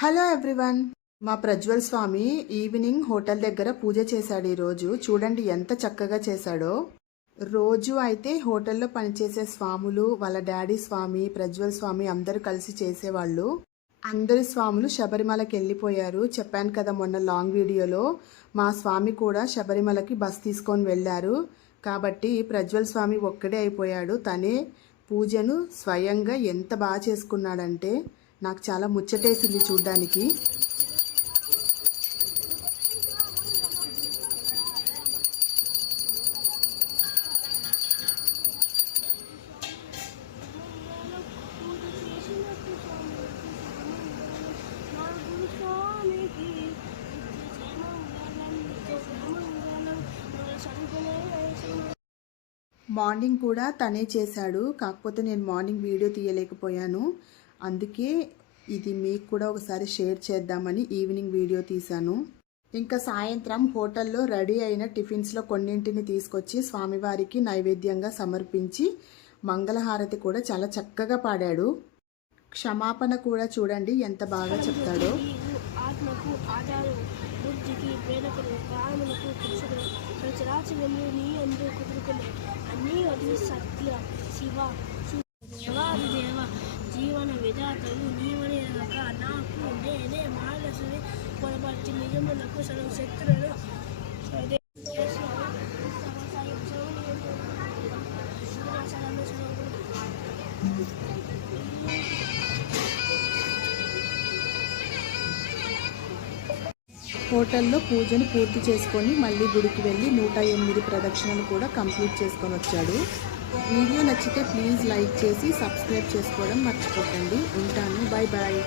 Hello everyone. మా ప్రజ్వల్ స్వామి evening hotel దగ్గర పూజ చేశాడు. ఈరోజు చూడండి ఎంత చక్కగా చేశాడో. రోజు అయితే హోటల్లో పనిచేసే స్వాములు, వాళ్ళ డాడీ స్వామి, ప్రజ్వల్ స్వామి అందరూ కలిసి చేసేవాళ్ళు. అందరు స్వాములు శబరిమలకి వెళ్ళిపోయారు. చెప్పాను కదా మొన్న లాంగ్ వీడియోలో. మా స్వామి కూడా శబరిమలకి బస్ తీసుకొని వెళ్ళారు. కాబట్టి ప్రజ్వల్ స్వామి ఒక్కడే అయిపోయాడు. తనే పూజను స్వయంగా ఎంత బాగా చేసుకున్నాడంటే నాకు చాలా ముచ్చటేసింది చూడ్డానికి. మార్నింగ్ కూడా తనే చేశాడు. కాకపోతే నేను మార్నింగ్ వీడియో తీయలేకపోయాను. అందుకే ఇది మీకు కూడా ఒకసారి షేర్ చేద్దామని ఈవినింగ్ వీడియో తీశాను. ఇంకా సాయంత్రం హోటల్లో రెడీ అయిన టిఫిన్స్లో కొన్నింటిని తీసుకొచ్చి స్వామివారికి నైవేద్యంగా సమర్పించి మంగళహారతి కూడా చాలా చక్కగా పాడాడు. క్షమాపణ కూడా చూడండి ఎంత బాగా చెప్తాడో. జీవన విధాతలు నీవనే నాకు నేనే మానసుని పొరపరిచి నిజములకు సర్వ శక్తులను హోటల్లో పూజను పూర్తి చేసుకొని మళ్ళీ గుడికి వెళ్ళి 108 ప్రదక్షిణలు కూడా కంప్లీట్ చేసుకొని వచ్చాడు. వీడియో నచ్చితే ప్లీజ్ లైక్ చేసి సబ్స్క్రైబ్ చేసుకోవడం మర్చిపోకండి. ఉంటాను. Bye bye.